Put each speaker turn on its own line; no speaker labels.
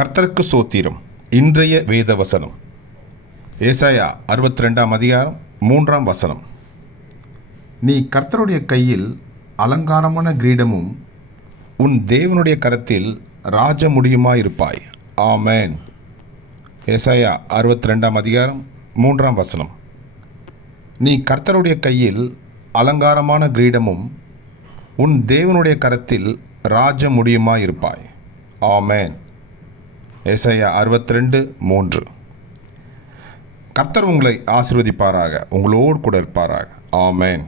கர்த்தருக்கு சோத்திரம். இன்றைய வேத வசனம் ஏசாயா அறுபத்தி ரெண்டாம் அதிகாரம் மூன்றாம் வசனம். நீ கர்த்தருடைய கையில் அலங்காரமான கிரீடமும் உன் தேவனுடைய கரத்தில் ராஜ முடியுமாயிருப்பாய் ஆமேன். ஏசாயா அறுபத்தி ரெண்டாம் அதிகாரம் மூன்றாம் வசனம். நீ கர்த்தருடைய கையில் அலங்காரமான கிரீடமும் உன் தேவனுடைய கரத்தில் ராஜ முடியுமாயிருப்பாய் ஆமேன். ஏசாயா அறுபத்தி ரெண்டு மூன்று. கர்த்தர் உங்களை ஆசிர்வதிப்பாராக உங்களோடு கூட இருப்பாராக. ஆமேன்.